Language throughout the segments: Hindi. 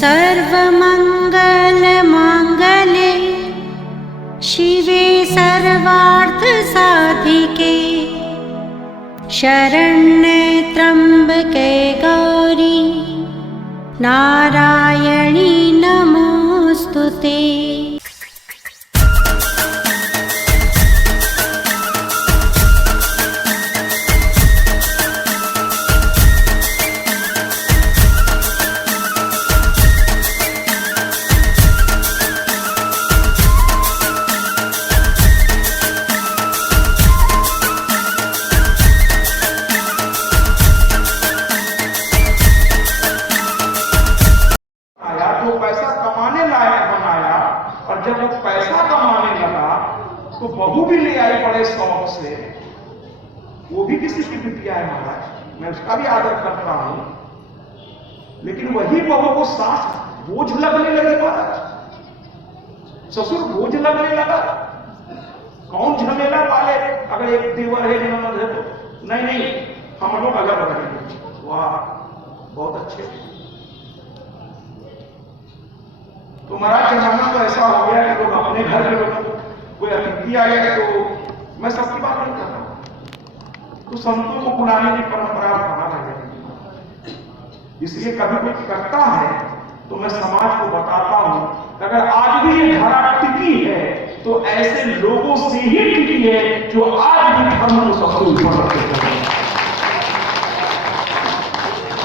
सर्वमङ्गलमाङ्गल्ये शिवे सर्वार्थसाधिके शरण्ये त्र्यम्बके गौरी नारायणी नमोऽस्तुते। जब वो पैसा कमाने लगा तो बहू भी ले आई बड़े शौक से, वो भी किसी की बिटिया है महाराज, मैं उसका भी आदर करता हूं, लेकिन वही बहू को सास बोझ लगने लगी महाराज, ससुर बोझ लगने लगा। कौन झमेला पाले अगर एक देवर है ननद है तो? नहीं, हम लोग अलग रहेंगे। वाह बहुत अच्छे। तो महाराज जमाना तो ऐसा हो गया कि लोग अपने घर में कोई अतिथि आ गया तो मैं सबकी बात नहीं कर रहा हूं, तो संतों को बुलाने की परंपरा कहां रह गई। इसलिए कभी कोई करता है तो मैं समाज को बताता हूं कि अगर आज भी ये धारा टिकी है तो ऐसे लोगों से ही टिकी है जो आज भी धर्म को सबसे ऊपर रखते हैं।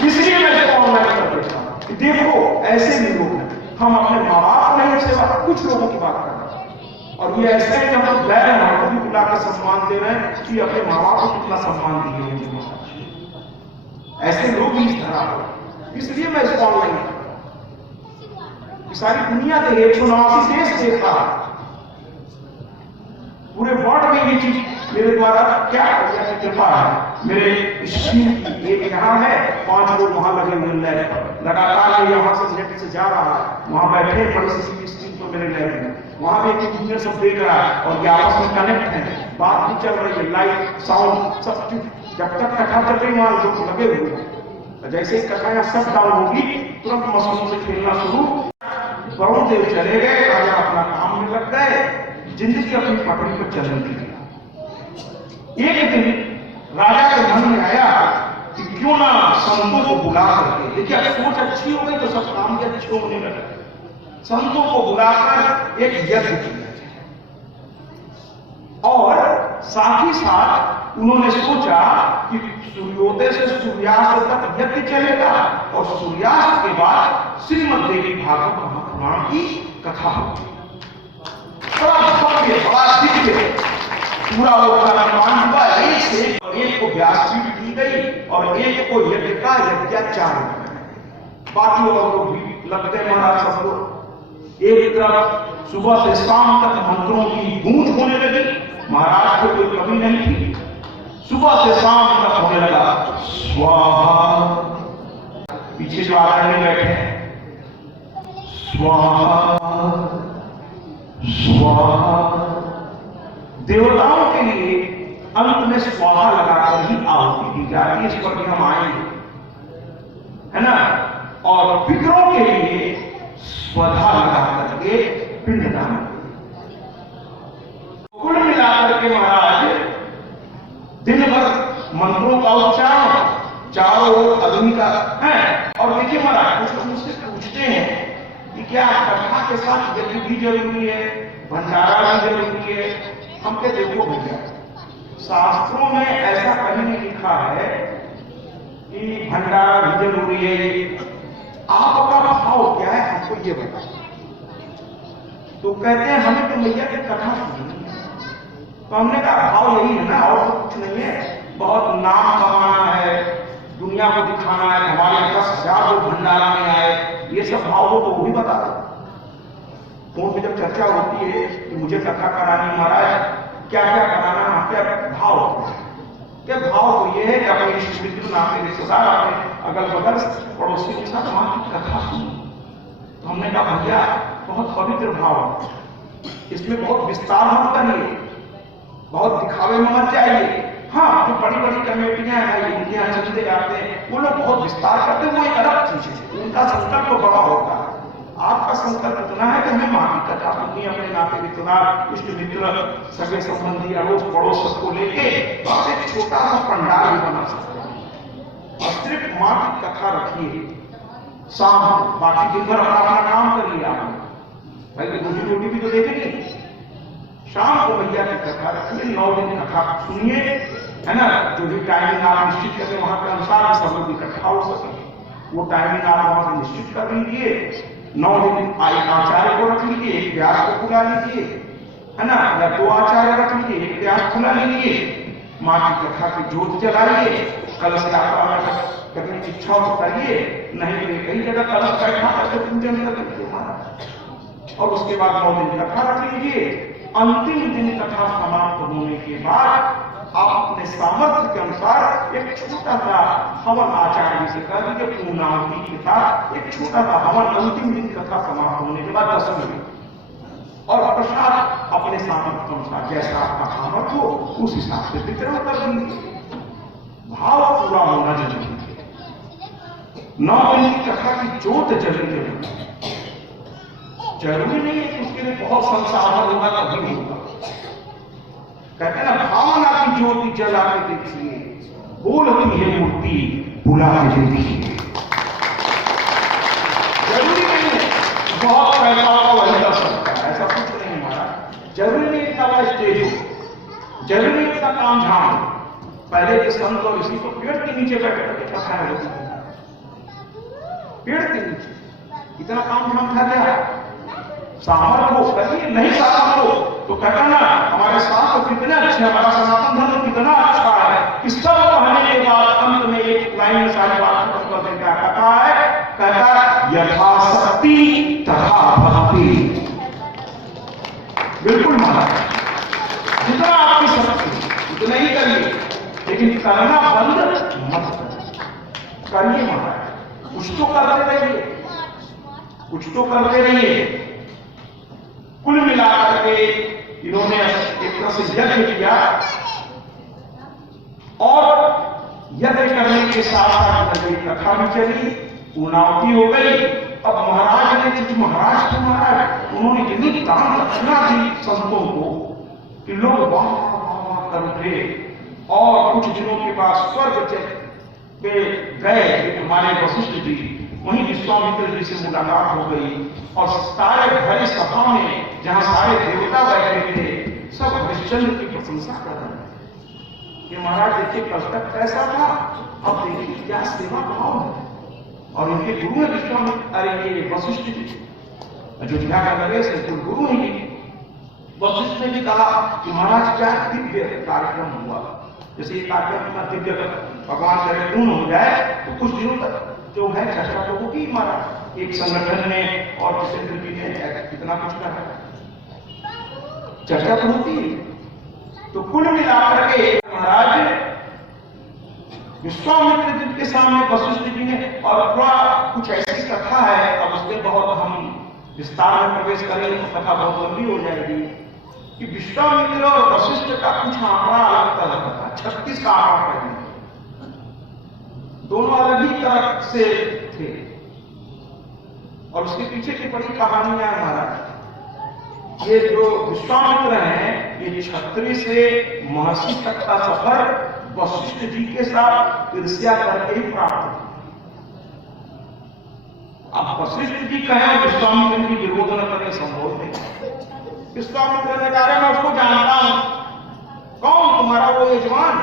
इसलिए मैं इसको ऑनलाइन कर देता हूं कि देखो ऐसे भी लोग हैं। हम अपने माँ बाप नहीं सेवा, कुछ लोगों की बात कर रहे हैं और ये ऐसे है कि हम लोग गैर हमको भी बुलाकर सम्मान दे रहे हैं कि अपने माँ बाप को कितना सम्मान दिए होंगे। ऐसे लोग भी इस तरह हो, इसलिए मैं इसको ऑनलाइन कर रहा हूं। सारी दुनिया के 189 देश देखा, पूरे वर्ल्ड में ये चीज मेरे द्वारा क्या कृपा है। मेरे स्क्रीन की एक यहाँ है, 5 लोग वहां लगे हुए लैब पर, लगातार यहाँ से नेट से जा रहा है, वहां बैठे बड़ी सी स्क्रीन पर मेरे लैब में, वहां भी एक इंजीनियर सब देख रहा है और ये आपस में कनेक्ट है, बात भी चल रही है, लाइट साउंड सब चीज। जब तक कथा चल रही वहां लोग लगे हुए हैं, जैसे ही कथा यहाँ सब डाउन होगी तुरंत मशीनों से खेलना शुरू। वरुण देव चले गए, राजा अपना काम में लग गए, जिंदगी अपनी पटरी पर चल रही थी। एक दिन राजा के मन में आया कि क्यों ना संतों को बुला करके, देखिए सोच अच्छी हो गई तो सब काम भी अच्छे होने लगे। संतों को बुलाकर एक यज्ञ किया और साथ ही साथ उन्होंने सोचा कि सूर्योदय से सूर्यास्त तक यज्ञ चलेगा और सूर्यास्त के बाद श्रीमद् देवी भागवत महापुराण की कथा होगी। बड़ा भव्य, बड़ा दिव्य पूरा वो कर्मकांड हुआ, एक से एक को व्यासपीठ दी गई और एक को यज्ञ का यज्ञाचार्य, बाकी और लोग भी लगते महाराज सब लोग। एक तरफ सुबह से शाम तक मंत्रों की गूंज होने लगी, महाराज को कोई कमी नहीं थी, सुबह से शाम तक होने लगा स्वाहा। पीछे जो आचार्य बैठे हैं, स्वाहा स्वाहा। देवताओं के लिए अंत में स्वाहा लगाकर ही आहुति दी जाती है, इस पर भी हम आएंगे, है ना। और पितरों के लिए स्वधा लगा करके पिंडदान। कुल मिलाकर के महाराज दिन भर मंत्रों का उच्चारण, चारों ओर अग्नि का है। और देखिए महाराज कुछ लोग मुझसे पूछते हैं कि क्या कथा के साथ यज्ञ भी जरूरी है, भंडारा भी जरूरी है? हम क्या देखो भैया, शास्त्रों में ऐसा कहीं नहीं लिखा है कि भंडारा भी जरूरी है। आपका भाव क्या है हमको ये बताओ। तो कहते हैं हमें तो मैया की कथा सुननी है, तो हमने कहा भाव यही है ना, और तो कुछ नहीं है। बहुत नाम कमाना है, दुनिया को दिखाना है, हमारे 10,000 लोग भंडारा में आए, ये सब भाव हो तो वो भी बता दो। फोन पे जब चर्चा होती है कि मुझे कथा करानी महाराज, क्या क्या कराना, क्या भाव क्या भाव तो ये है कि अपने इष्ट मित्र नाते रिश्तेदार, अपने अगल बगल पड़ोसी के साथ वहां की कथा सुनी। तो हमने कहा भैया बहुत पवित्र भाव, इसमें बहुत विस्तार मत करिए, बहुत दिखावे में मत जाइए। हाँ, जो बड़ी बड़ी कमेटियां हैं, उनके यहाँ चलते जाते हैं, वो लोग बहुत विस्तार करते हैं, वो एक अलग चीज है, उनका संकल्प बड़ा होता है। रिश्तेदार, इष्ट मित्र, सगे संबंधी, अड़ोस पड़ोस सबको लेके बस एक छोटा सा पंडाल भी बना सकते हैं और सिर्फ माँ की कथा रखिए। शाम बाकी दिन भर अपना काम कर लिया आपने, पहले रोजी रोटी भी तो देखेंगे। शाम को भैया की कथा रखिए, 9 दिन कथा सुनिए, है ना। जो भी टाइमिंग आप निश्चित करें वहां के अनुसार सब लोग इकट्ठा हो सके, वो टाइमिंग आप वहां से निश्चित कर लीजिए। 9 दिन आचार्य को रख लीजिए, एक व्यास को बुला लीजिए, है ना, या 2 आचार्य रख लीजिए, एक व्यास बुला लीजिए। माँ की कथा की जोत जलाइए, कलश यात्रा करने की इच्छा हो करिए, नहीं तो कई जगह कलश बैठा करके पूजन कर लीजिए महाराज। और उसके बाद 9 दिन कथा रख लीजिए। अंतिम दिन कथा समाप्त होने के बाद आप अपने सामर्थ्य के अनुसार एक छोटा सा हवन आचार्य से कर दीजिए, पूर्णाहुति के साथ एक छोटा सा हवन अंतिम दिन कथा समाप्त होने के बाद 10 मिनट, और प्रसाद अपने सामर्थ्य के अनुसार जैसा आपका सामर्थ्य हो उस हिसाब से वितरण कर दीजिए। भाव पूरा होना जरूरी है। 9 दिन की कथा की जोत जलनी जरूरी नहीं है कि उसके लिए बहुत संसाधन होगा तभी होगा। कहते हैं ना, भावना की ज्योति जला के देखिए, बोलती है मूर्ति बुला के देखिए। जरूरी नहीं है बहुत पैसा होगा वही कर सकता है, ऐसा कुछ नहीं महाराज। जरूरी नहीं इतना बड़ा स्टेज हो, जरूरी नहीं इतना काम झाम। पहले के संत और ऋषि को पेड़ के नीचे बैठ करके कथाएं होती थी, पेड़ के नीचे। इतना काम झाम था क्या? सामर्थ्य हो करिए, नहीं सामर्थ्य हो तो कहता ना हमारे साथ कितना अच्छा, हमारा सनातन धर्म कितना अच्छा है कि सब कहने के बाद अंत में एक लाइन में सारी बात खत्म कर देता है। कहता यथाशक्ति तथा भक्ति। बिल्कुल महाराज, जितना आपकी शक्ति उतना ही करिए, लेकिन करना बंद मत करिए महाराज। कुछ तो करते रहिए, कुछ तो करते रहिए। कुल मिलाकर के इन्होंने एक तरह से यज्ञ किया, और यज्ञ करने के साथ साथ कथा भी चली, पूर्णाहुति हो गई। अब महाराज ने, क्योंकि महाराज थे महाराज, उन्होंने इतनी दान दक्षिणा दी संतों को कि लोग वाह वाह कर उठे। और कुछ दिनों के बाद स्वर्ग पे गए हमारे वशिष्ठ जी, वहीं विश्वामित्र जी से मुलाकात हो गई, और सारे भरे सभा में जहां सारे देवता बैठे थे, सब हरिश्चंद्र की प्रशंसा कर रहे हैं कि महाराज देखिए कल तक कैसा था, अब देखिए क्या सेवा भाव है। और उनके गुरु है विश्वामित्र, अरे ये वशिष्ठ जी, अयोध्या का नरेश है, गुरु ही। वशिष्ठ ने भी कहा कि महाराज क्या दिव्य कार्यक्रम हुआ। जैसे ये कार्यक्रम में दिव्य भगवान करे पूर्ण हो जाए तो कुछ दिनों तक जो है चर्चा तो होगी महाराज, एक संगठन में और किसी ने कितना कुछ करा, चर्चा तो होती है। तो कुल मिलाकर के महाराज विश्वामित्र जी के सामने वशिष्ठ जी ने, और थोड़ा कुछ ऐसी कथा है, अब उसमें बहुत हम विस्तार में प्रवेश करेंगे तो कथा बहुत लंबी हो जाएगी, कि विश्वामित्र और वशिष्ठ का कुछ आंकड़ा अलग तरह का था, 36 का आंकड़ा पहले, दोनों अलग ही तरह से थे। और उसके पीछे की बड़ी कहानियां है महाराज। ये जो विश्वामित्र हैं, ये क्षत्रिय से महर्षि तक का सफर वशिष्ठ जी के साथ ईर्ष्या करके ही प्राप्त। अब वशिष्ठ जी कहें विश्वामित्र की विरोध न करने संभव नहीं। विश्वामित्र ने कहा मैं उसको जानता हूं, कौन तुम्हारा वो यजमान,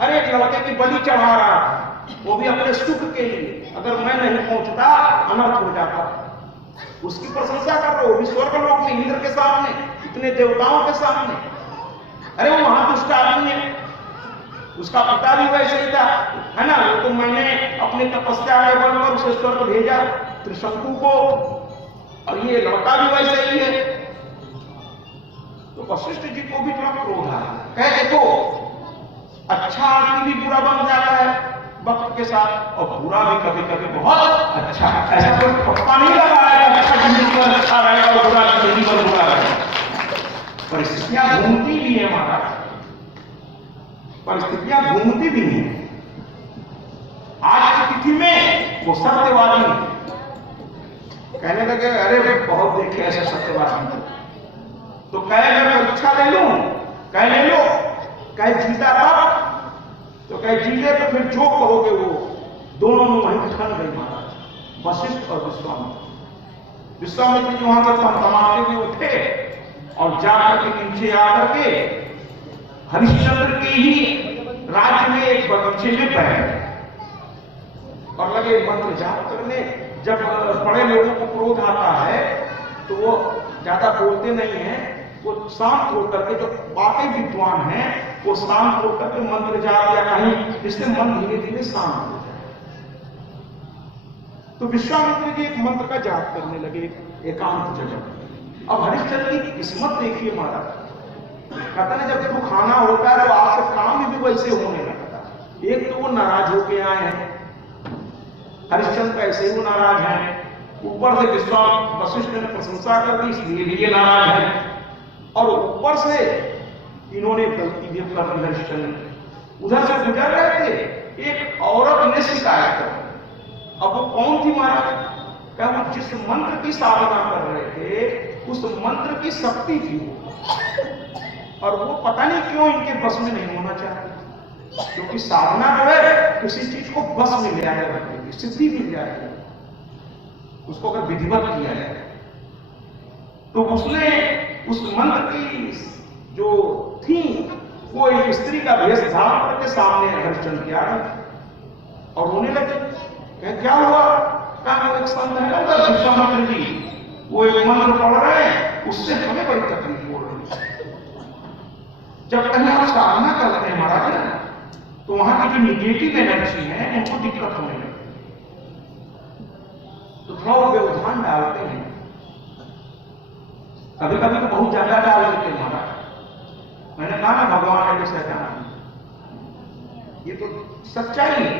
अरे एक लड़के की बलि चढ़ा रहा था, वो भी अपने सुख के लिए, अगर मैं नहीं पहुंचता अनर्थ हो जाता। उसकी प्रशंसा कर रहे हो, भी स्वर्ग लोक में इंद्र के सामने, इतने देवताओं के सामने। अरे वो महादुष्ट आदमी है, उसका पिता भी वैसे ही था, है ना। वो तो मैंने अपने तपस्या में बनकर उसे स्वर्ग भेजा त्रिशंकु को, और ये लड़का भी वैसे ही है। तो वशिष्ठ जी को भी थोड़ा क्रोध आया, कह देखो अच्छा आदमी भी बुरा बन जाता है वक्त के साथ, और बुरा भी कभी कभी बहुत अच्छा। ऐसा कोई पक्का नहीं लगा है अच्छा जिंदगी पर अच्छा रहेगा और बुरा जिंदगी पर बुरा रहेगा। परिस्थितियां घूमती भी है महाराज, परिस्थितियां घूमती भी हैं। आज की तिथि में वो सत्यवादी कहने लगे, अरे बहुत देखे ऐसे सत्यवादी, तो कहे मैं परीक्षा ले लूं, कहे ले लो, कहे जीता तब, तो कहे जीते तो फिर जो करोगे वो। दोनों में वहीं ठन गई महाराज, वशिष्ठ और विश्वामित्र। विश्वामित्र जी वहां पर तमाशे में उठे और जाकर के नीचे आकर के हरिश्चंद्र के ही राज्य में एक बगीचे में बैठ गए और लगे मंत्र जाप करने। जब बड़े लोगों को क्रोध आता है तो वो ज्यादा बोलते नहीं है, वो शांत होकर के, जो वाकई विद्वान हैं वो शांत होकर के मंत्र जाप या कहीं, जिससे मन धीरे धीरे शांत हो जाए। तो विश्वामित्र जी एक मंत्र का जाप करने लगे एकांत जगह। अब हरिश्चंद्र की किस्मत देखिए महाराज, कहता है जब दुख आना होता है तो आपसे काम भी वैसे होने लगता है। एक तो वो नाराज होके आए हैं, हरिश्चंद्र ऐसे ही वो नाराज हैं, ऊपर से वशिष्ठ ने प्रशंसा कर दी इसलिए भी ये नाराज है, और ऊपर से इन्होंने गलती भी कर दी। हरिश्चंद्र उधर से गुजर रहे थे, एक औरत ने शिकायत कर दी। अब वो कौन थी महाराज? क्या वो जिस मंत्र की साधना कर रहे थे उस मंत्र की शक्ति थी वो, और वो पता नहीं क्यों इनके बस में नहीं होना चाहते, क्योंकि साधना जो है किसी चीज को बस में ले आया रखेगी, सिद्धि मिल जाएगी उसको अगर विधिवत किया जाए। तो उसने उस मंत्र की जो थी वो एक स्त्री का वेश धारण करके सामने हरिश्चंद्र के आ गए और रोने लगे। क्या हुआ? कहा एक संत है उधर विश्वामित्र जी, वो एक मंत्र पढ़ रहे हैं, उससे हमें बड़ी तकलीफ हो रही है। जब कहीं आप साधना करते हैं महाराज तो वहां की जो निगेटिव एनर्जी है उनको दिक्कत होने लगती है, तो थोड़ा वो व्यवधान डालते हैं। कभी कभी तो बहुत ज्यादा डाल देते हैं महाराज। मैंने कहा ना भगवान है शैतान, ये तो सच्चाई है।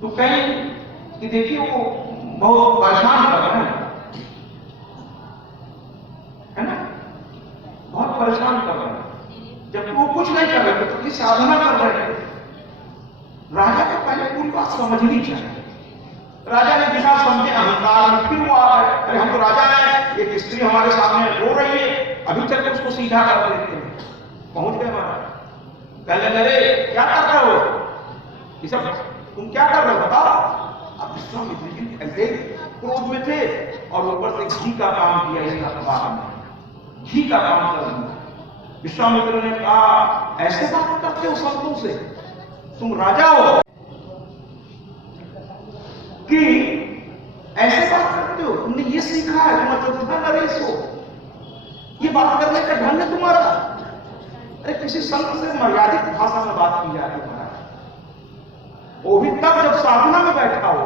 तो कहीं कि देखिए वो बहुत परेशान कर रहे हैं, है ना, बहुत परेशान कर रहे हैं, जबकि वो कुछ नहीं कर रहे थे, तो साधना कर रहे थे। राजा को पहले पूरी बात समझनी चाहिए। राजा ने बिना समझे अहंकार में फिर वो आ गए, अरे हम तो राजा हैं, एक स्त्री हमारे सामने रो रही है, अभी चल के उसको सीधा कर देते हैं। पहुंच गए महाराज, कहने लगे क्या कर रहे हो, ये सब तुम क्या कर रहे हो बताओ। अब विश्वामित्र जी ऐसे क्रोध में थे और ऊपर से घी का काम किया इसका अखबार में, घी का काम कर दिया। विश्वामित्र ने कहा ऐसे बात करते हो संतों से, तुम राजा हो कि ऐसे बात करते हो, तुमने ये सीखा है, तुम चतुर्था नरेश हो, ये बात करने का ढंग है तुम्हारा। अरे किसी संत से मर्यादित भाषा में बात की जाती है, वो भी तब जब साधना में बैठा हो।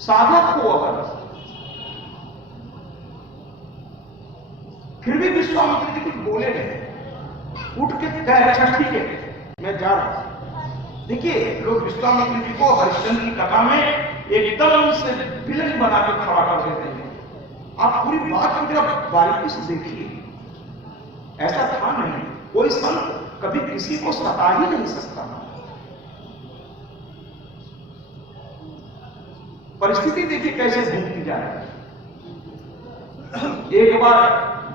साधक को अगर फिर भी विश्वामित्र जी कुछ बोले नहीं, उठ के कहे अच्छा ठीक है मैं जा रहा हूं। देखिए लोग विश्वामित्र जी को हरिश्चंद्र की कथा में एकदम से विलन बना के खड़ा कर देते हैं। आप पूरी बात को जरा बारीकी से देखिए, ऐसा था नहीं। कोई संत कभी किसी को सता ही नहीं सकता। परिस्थिति देखिए कैसे भूलती जा रही है। एक बार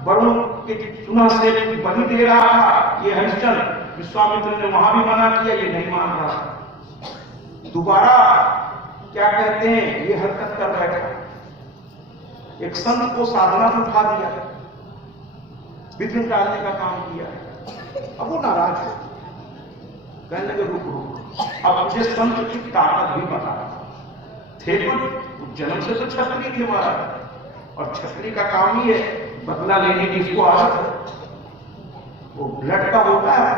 वरुण के चुना से बलि दे रहा था ये हरिश्चंद्र, विश्वामित्र ने वहां भी मना किया, ये नहीं मान रहा। दोबारा क्या कहते हैं ये हरकत कर बैठा, एक संत को साधना से उठा दिया, विघ्न डालने का काम किया। अब वो नाराज हो, कहने लगे रुक रुक, अब मुझे संत की ताकत भी पता थे, तो जन्म से तो क्षत्रिय थे महाराज, और क्षत्रिय का काम ही है बदला लेने की, इसको आदत है, वो ब्लड का होता है।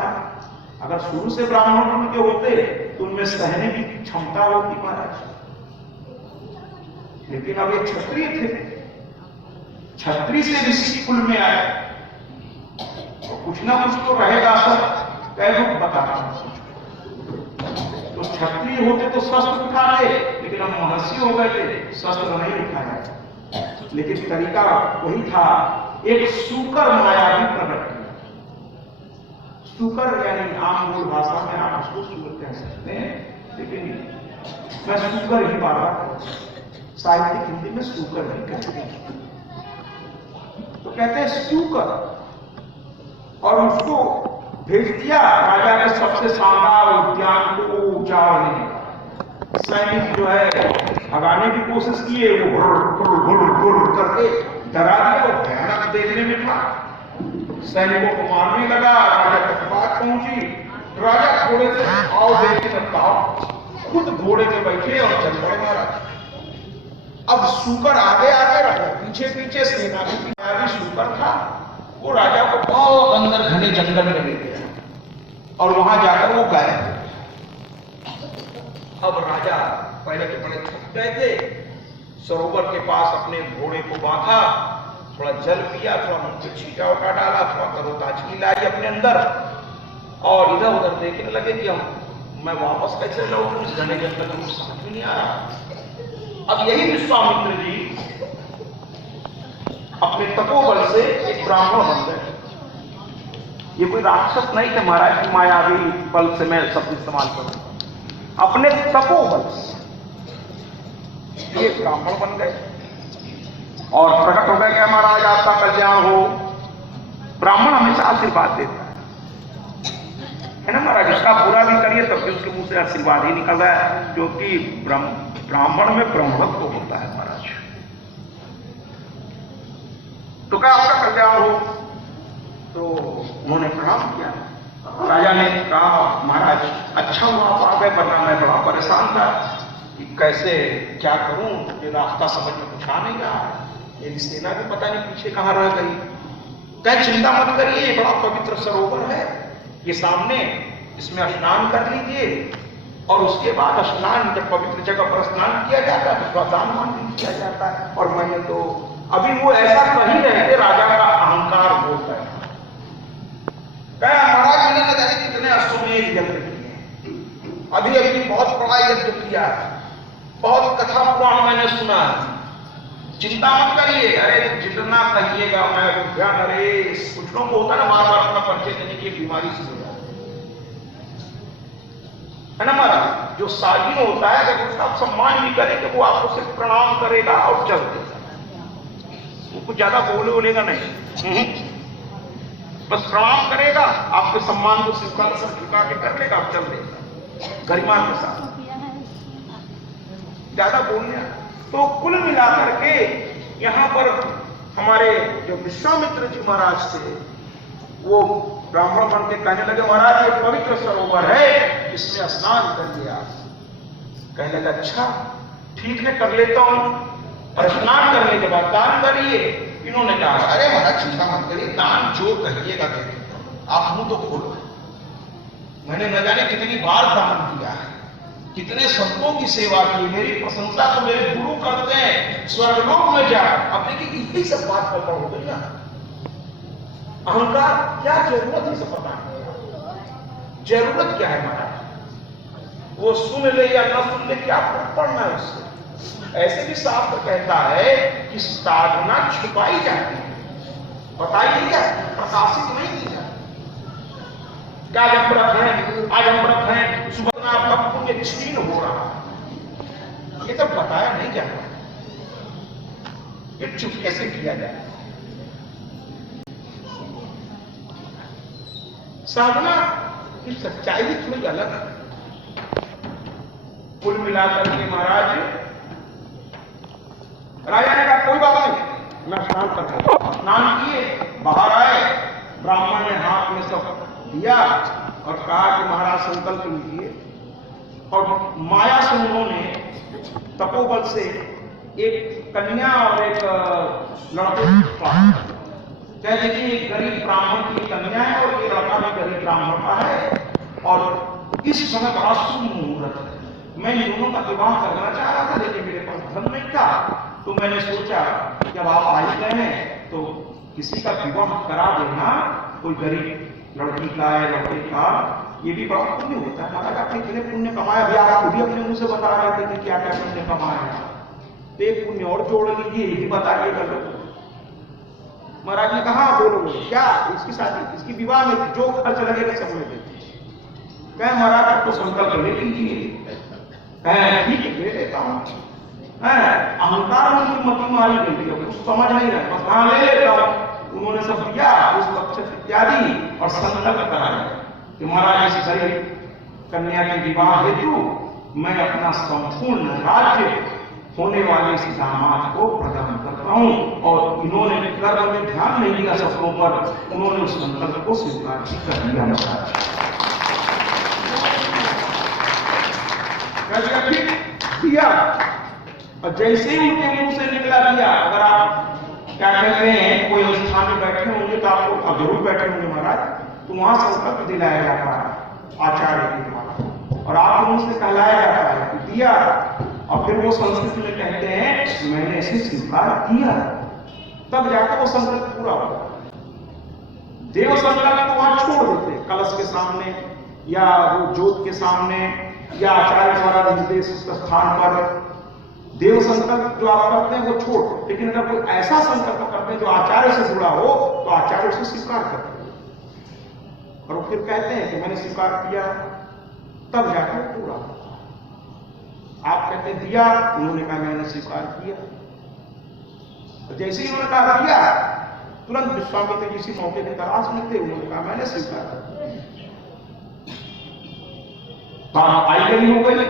अगर शुरू से ब्राह्मण कुल के होते तो उनमें सहने की क्षमता होती महाराज, लेकिन अब ये क्षत्रिय थे, क्षत्रिय से ऋषि कुल में आए तो कुछ ना कुछ तो रहेगा सर, कह दो बताता हूं। तो क्षत्रिय होते तो शस्त्र उठाते, लेकिन हम महर्षि हो गए थे, शस्त्र नहीं उठाया। लेकिन तरीका वही था, एक सूकर मायावी प्रकट किया। सूकर यानी आम मूल भाषा में आप उसको सूकर कह सकते हैं, लेकिन मैं सूकर ही बात, साहित्यिक हिंदी में सूकर भी कहते हैं। तो कहते हैं सूकर, और उसको भेज दिया राजा के सबसे शानदार उद्यान को उजाड़ने। सैनिक जो है भगाने की कोशिश किए, वो घुर करके डरा दिया और भयानक देखने में था। सैनिकों को मारने लगा, राजा तक बात पहुंची। राजा घोड़े से आओ देखने लगता, खुद घोड़े पे बैठे और चल पड़े महाराज। अब सूकर आगे आगे, राजा पीछे पीछे, सेना भी सूकर था। वो राजा को बहुत अंदर घने जंगल में ले गया और वहां जाकर वो गायब। अब राजा पहले तो बड़े थक गए थे, सरोवर के पास अपने घोड़े को बांधा, थोड़ा जल पिया, थोड़ा मुंह पे छींटा उठा डाला, थोड़ा तरोताजगी लाई अपने अंदर, और इधर उधर देखने लगे कि मैं वापस कैसे लौटूं, इस घने जंगल में समझ भी नहीं आ रहा। अब यही विश्वामित्र जी अपने तपोबल से एक ब्राह्मण बन गए। ये कोई राक्षस नहीं थे महाराज की मायावी बल से मैं शब्द इस्तेमाल करूं, अपने तपोबल से ये ब्राह्मण बन गए और प्रकट हो गए कि महाराज आपका कल्याण हो। ब्राह्मण हमेशा आशीर्वाद देता है ना महाराज, उसका बुरा भी करिए तब भी उसके मुंह से आशीर्वाद ही निकल रहा है, क्योंकि ब्राह्मण में ब्रह्मत्व होता है महाराज। तो क्या आपका कल्याण हो, तो उन्होंने प्रणाम किया। राजा ने कहा महाराज अच्छा हुआ आप आ गए, वरना मैं बड़ा परेशान था कि कैसे क्या करूं, ये रास्ता समझ में कुछ आ नहीं रहा, मेरी सेना भी पता नहीं पीछे कहां रह गई। क्या चिंता मत करिए, ये बड़ा पवित्र सरोवर है, ये सामने, इसमें स्नान कर लीजिए, और उसके बाद स्नान, जब पवित्र जगह पर स्नान किया जाता है तो दान मान भी किया जाता है। और मैंने तो अभी वो ऐसा कही रहे थे, राजा का अहंकार बोलता है। महाराज मैंने न जाने कितने अश्वमेध यज्ञ किए, अभी अभी बहुत बड़ा यज्ञ किया, बहुत कथा पुराण मैंने सुना है, चिंता मत करिए। अरे जितना कहिएगा मैं ध्यान, अरे कुछ लोगों को होता है ना बार बार अपना परिचय देने की बीमारी से है ना महाराज। जो सागी होता है अगर उसका आप सम्मान नहीं करेंगे, वो आपको सिर्फ प्रणाम करेगा और चल देगा, वो कुछ ज्यादा बोलेगा नहीं, बस प्रणाम करेगा, आपके सम्मान को स्वीकार सर झुका के कर लेगा, आप चल देगा गरिमा के साथ, ज्यादा बोलने। तो कुल मिलाकर के यहां पर हमारे जो विश्वामित्र जी महाराज थे, वो ब्राह्मण बन के कहने लगे महाराज ये पवित्र सरोवर है, इसमें स्नान कर लिया। कहने लगा अच्छा ठीक है कर लेता हूं, और स्नान करने के बाद दान करिए। इन्होंने कहा अरे महाराज चिंता मत करिए, दान जो कहिएगा दे देता हूं, आप मुंह तो खोलो। मैंने न जाने कितनी बार दान दिया है, कितने संतों की सेवा की, मेरी प्रशंसा तो मेरे गुरु करते हैं, स्वर्गलोक में जा। अब देखिए कि यही सब बात पता हो गई ना, अहंकार क्या जरूरत है सब पता नहीं, जरूरत क्या है महाराज, वो सुन ले या न सुन ले क्या फर्क पड़ना है उससे। ऐसे भी शास्त्र कहता है कि साधना छुपाई जाती है, बताई नहीं जाती, प्रकाशित नहीं की जाती। क्या आज हम व्रत हैं, सुबह आपका पुण्य क्षीण हो रहा है, ये तो बताया नहीं जाता, ये चुपके से किया जाए। साधना की सच्चाई थोड़ी अलग है। कुल मिलाकर के महाराज राजा ने कहा कोई बात नहीं, मैं स्नान करता। स्नान किए, बाहर आए, ब्राह्मण ने हाथ में सब दिया और कहा कि महाराज संकल्प लीजिए, और माया से उन्होंने तपोबल से एक कन्या और एक लड़के प्राप्त। कह लीजिए एक गरीब ब्राह्मण की कन्या है और ये लड़का भी गरीब ब्राह्मण का है, और इस समय बड़ा शुभ मुहूर्त है। मैं इन दोनों का विवाह करना चाह रहा था, लेकिन मेरे पास धन नहीं था, तो मैंने सोचा जब आप आ ही गए हैं तो किसी का विवाह करा देना, कोई गरीब लड़की का है लड़के का, ये भी बड़ा पुण्य होता है। महाराज आपने कितने पुण्य कमाया, अभी आप खुद ही अपने मुंह से बता रहे थे कि क्या क्या पुण्य कमाया, तो एक पुण्य और जोड़ लीजिए, ये भी बताइएगा लोगों। महाराज ने कहा बोलो क्या, इसकी शादी इसकी विवाह में जो खर्च लगेगा सब मैं देते। कहे महाराज आपको संकल्प ले लीजिए। ठीक है ले लेता हूं। अहंकार में उनकी मति मारी गई थी, कुछ समझ नहीं रहे, बस हाँ ले लेता हूं। उन्होंने सब दिया पुष्प इत्यादि और संकल्प कराया कि महाराज इस गरीब कन्या के विवाह हेतु मैं अपना संपूर्ण राज्य होने वाले इस दामाद को प्रदान करता हूं। और इन्होंने कर्म में ध्यान नहीं दिया सपनों पर, उन्होंने उस संकल्प को स्वीकार कर लिया। दिया और जैसे ही उनके मुंह से निकला दिया, अगर आप क्या कहते हैं कोई स्थान में बैठे होंगे तो आपको अब जरूर बैठे होंगे महाराज, तो वहां संकल्प दिलाया जाता है आचार्य के द्वारा और आप मुंह से कहलाया जाता है कि दिया, और फिर वो संस्कृत में कहते हैं मैंने इसे स्वीकार किया, तब जाकर वो संकल्प पूरा होगा। देव संकल्प को वहां छोड़ देते कलश के सामने या वो ज्योत के सामने या आचार्य द्वारा निर्देश स्थान पर देव संकल्प जो आप करते हैं वो छोड़, लेकिन अगर कोई ऐसा संकल्प करते हैं जो आचार्य से जुड़ा हो तो आचार्य उसे स्वीकार करते हैं और वो फिर कहते हैं कि मैंने स्वीकार किया, तब जाकर पूरा होता है। आप कहते हैं दिया, उन्होंने कहा मैंने स्वीकार किया, तो जैसे ही उन्होंने कहा दिया, तुरंत विश्वामित्र किसी मौके की तलाश में थे, उन्होंने कहा मैंने स्वीकार किया। आई गई हो गई,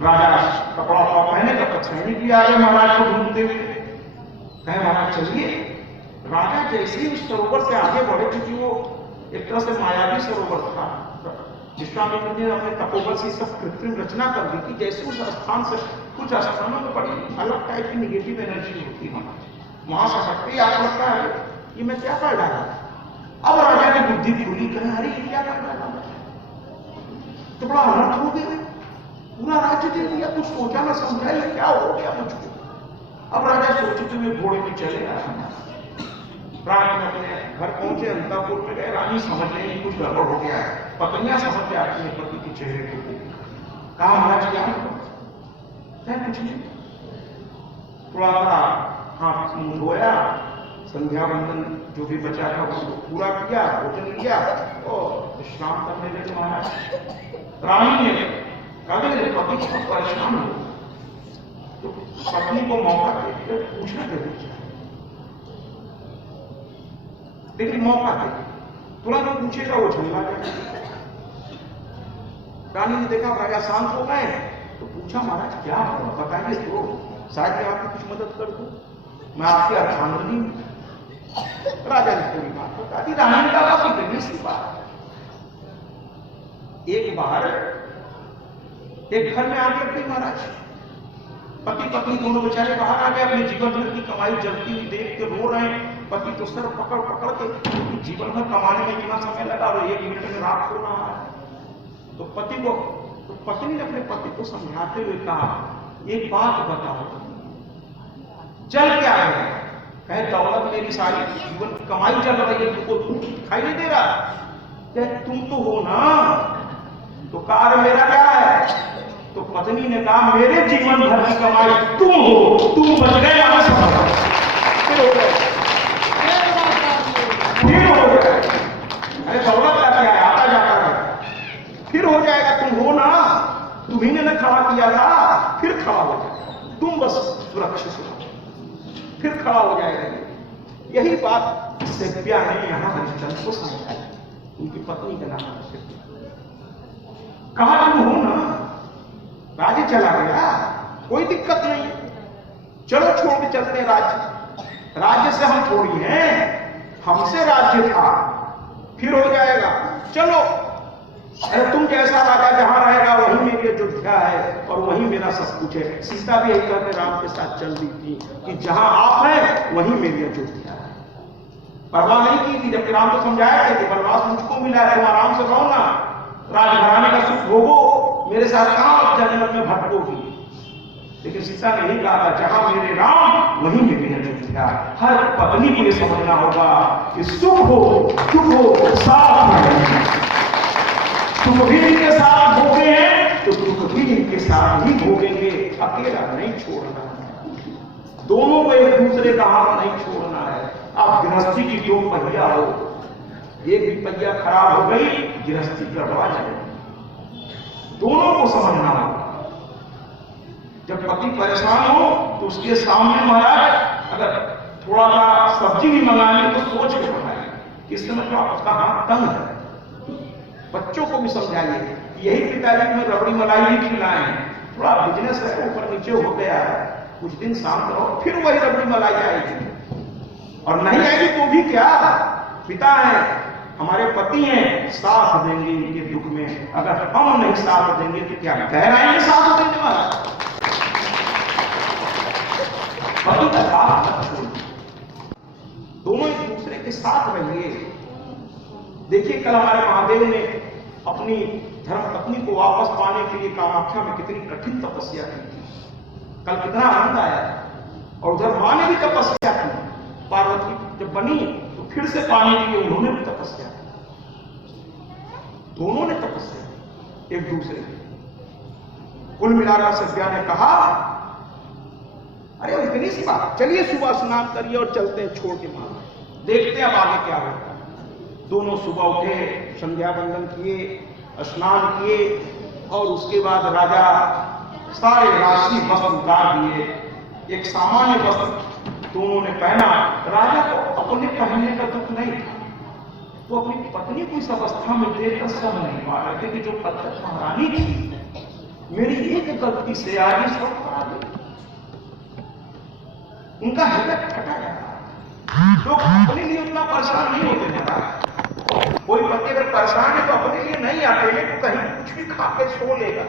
राजा कपड़ा पहने तब तक सैनिक भी आ गए महाराज को ढूंढते हुए, कहे महाराज चलिए। राजा जैसे ही उस सरोवर से आगे बढ़े, क्योंकि वो एक तरह से मायावी सरोवर था, विश्वामित्र ने अपने तपोबल से सब कृत्रिम रचना कर दी कि जैसे उस स्थान से कुछ स्थानों में बड़ी अलग टाइप की निगेटिव एनर्जी होती है, वहां से सकते आपको लगता है कि मैं क्या कर डाला। अब राजा की बुद्धि खुली, कहे अरे ये क्या कर डाला, तो बड़ा अनर्थ हो गया, पूरा राज्य दे दिया, कुछ सोचा ना समझा, ये क्या हो गया मुझको। अब राजा सोचते हुए घोड़े पे चले आए, रात में अपने घर पहुंचे, अंतपुर में गए, रानी समझ रही कुछ गड़बड़ हो गया है, पत्नियां समझ के आती है पति के चेहरे को, कहा महाराज क्या कुछ नहीं, थोड़ा सा हाथ मुंह धोया, संध्या बंदन जो भी बचा था उसको पूरा किया, भोजन लिया और विश्राम करने लगे महाराज। रानी ने कहा मेरे पति बहुत परेशान हो, तो पत्नी को मौका देकर पूछना जरूर चाहिए, लेकिन मौका दे, तुरंत पूछेगा वो झगड़ा जाएगा। रानी ने देखा राजा शांत हो गए, तो पूछा महाराज क्या हुआ बताइए, तो शायद मैं आपकी कुछ मदद कर दूं, मैं आपकी अर्धांगिनी हूं। राजा ने पूरी बात बता दी, रानी का काफी गंभीर सी बात। एक बार एक घर में आग लग गई महाराज, पति पत्नी दोनों बेचारे बाहर आ गए, अपने जीवन भर की कमाई जलती हुई देख के रो रहे हैं। पति तो सर पकड़ पकड़ के जीवन भर कमाने में कितना समय लगा और 1 मिनट में रात हो रहा है। तो पत्नी ने अपने पति को समझाते हुए कहा एक बात बताओ, चल क्या है, कहे दौलत मेरी सारी जीवन कमाई चल रही है, तुमको दिखाई नहीं दे रहा, कहे तुम तो हो ना, तो कार्य मेरा क्या है। तो पत्नी ने कहा मेरे जीवन भर की कमाई तुम हो, तुम बच गए, फिर हो गए, अरे दौलत का क्या है, आता जाता है, फिर हो जाएगा, तुम हो ना, तुम्ही ने खड़ा किया था, फिर खड़ा हो जाएगा, तुम बस सुरक्षित हो, फिर खड़ा हो जाएगा। यही बात सेव्या ने यहां हरिश्चंद्र को समझाई, उनकी पत्नी का नाम है, कहा तुम हो ना, राज्य चला गया, कोई दिक्कत नहीं, चलो छोड़ के चलते हैं राज्य, राज्य से हम थोड़ी हैं, हमसे राज्य था, फिर हो जाएगा, चलो। अरे तुम जैसा राजा जहां रहेगा वही मेरी अयोध्या है और वही मेरा सब कुछ है। सीता भी यही करके राम के साथ चल दी थी कि जहां आप हैं वही मेरी अयोध्या है, परवाह नहीं की थी। जबकि राम को समझाया कि वनवास मुझको मिला है, तुम आराम से रहो ना, राजघराने का सुख भोगो, मेरे साथ कहां जंगल में भटकोगी। लेकिन सीता ने यही कहा था जहां मेरे राम वहीं मेरी अयोध्या। हर पत्नी को यह समझना होगा कि सुख हो दुख हो साथ, सुख भी इनके साथ भोगे हैं तो दुख भी इनके साथ ही भोगेंगे, अकेला नहीं छोड़ना है, दोनों को एक दूसरे का हाथ नहीं छोड़ना है। अब गृहस्थी की 2 पहिया हो, एक भी पहिया खराब हो गई गृहस्थी गड़बड़ा जाएगी, दोनों को समझना होगा। जब पति परेशान हो तो उसके सामने महाराज अगर थोड़ा सा सब्जी भी मंगानी तो सोच के मंगाए कि इस समय तो आपका हाथ तंग है। बच्चों को भी समझाइए, यही पिताजी में रबड़ी मलाई भी खिलाए हैं, थोड़ा बिजनेस है ऊपर नीचे हो गया है, कुछ दिन शांत रहो, फिर वही रबड़ी मलाई आएगी। और नहीं आएगी तो भी क्या, पिता है, हमारे पति हैं, साथ देंगे इनके दुख में। अगर हम नहीं साथ देंगे तो क्या कह रहे हैं साथ देने वाला? पति का साथ दोनों एक दूसरे के साथ रहिए। देखिए कल हमारे महादेव ने अपनी धर्म पत्नी को वापस पाने के लिए कामाख्या में कितनी कठिन तपस्या की थी। कल कितना आनंद आया, और उधर मां ने भी तपस्या की, पार्वती जब बनी तो फिर से पाने के लिए उन्होंने भी तपस्या की, दोनों ने तपस्या की एक दूसरे की। कुल मिलाकर सत्या ने कहा अरे इतनी सी बात, चलिए सुबह स्नान करिए और चलते हैं छोड़ के मां, देखते हैं अब आगे क्या होता है। दोनों सुबह उठे, संध्या वंदन किए, स्नान किए, और उसके बाद राजा सारे राशि वस्त्र उतार दिए, एक सामान्य वस्त्र दोनों ने पहना। राजा को अपने पहनने का दुख नहीं था, तो अपनी पत्नी को इस अवस्था में देखकर सह नहीं पा रहे थे कि जो पत्थर महारानी थी, मेरी एक गलती से आज इस वक्त आ गई। उनका हृदय फटा जाता। लोग अपने लिए उतना परेशान नहीं होते महाराज। कोई पति अगर परेशान है तो अपने लिए नहीं आते हैं, तो कहीं कुछ भी खा के सो लेगा।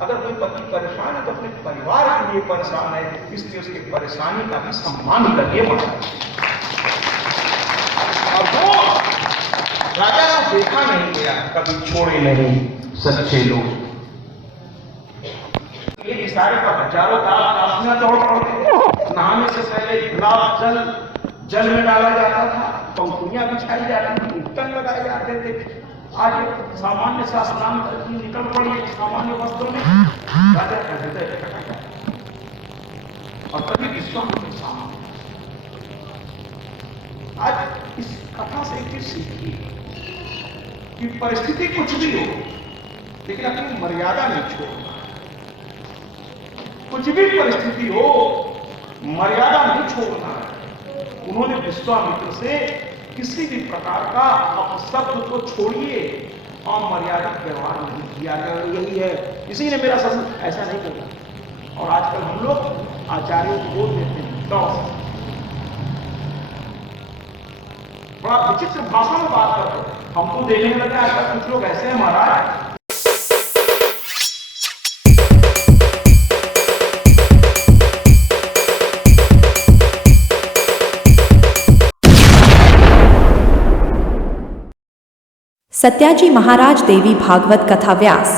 अगर कोई पति परेशान है तो अपने परिवार के लिए परेशान है, इसलिए उसकी परेशानी का भी सम्मान करिए महाराज। और वो राजा को देखा नहीं गया, कभी छोड़े नहीं सच्चे लोग। ये इशारे पर हजारों काफियां दौड़ पड़ते, नहाने से पहले गुलाब जल में डाला जाता था, पंखुड़ियां बिछाई जाती थी, उत्तन लगाए जाते थे। आज एक सामान्य सा स्नान करके निकल पड़ी सामान्य वस्त्रों में, राजा का हृदय फटा गया। और कभी विश्वामित्र सामने। आज इस कथा से एक चीज सीखी कि परिस्थिति कुछ भी हो, लेकिन अपनी मर्यादा नहीं छोड़ना। कुछ भी परिस्थिति हो, मर्यादा नहीं छोड़ना है। उन्होंने विश्वामित्र से किसी भी प्रकार का अपशब्द को छोड़िए और मर्यादित व्यवहार नहीं किया। यही है, किसी ने मेरा सब ऐसा नहीं करना। और आजकल हम लोग आचार्यों को बोल देते हैं तो बड़ा विचित्र भाषा में बात करते हैं। हमको देखने लगा आजकल कुछ लोग ऐसे हैं महाराज। सत्याजी महाराज देवी भागवत कथा व्यास।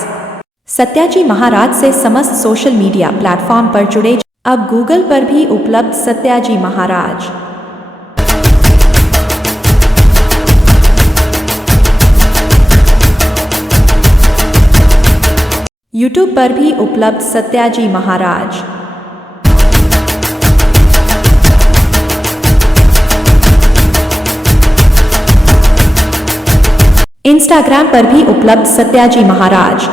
सत्याजी महाराज से समस्त सोशल मीडिया प्लेटफॉर्म पर जुड़े। अब गूगल पर भी उपलब्ध सत्याजी महाराज। यूट्यूब पर भी उपलब्ध सत्याजी महाराज। इंस्टाग्राम पर भी उपलब्ध सत्याजी महाराज।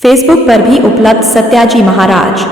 फेसबुक पर भी उपलब्ध सत्याजी महाराज।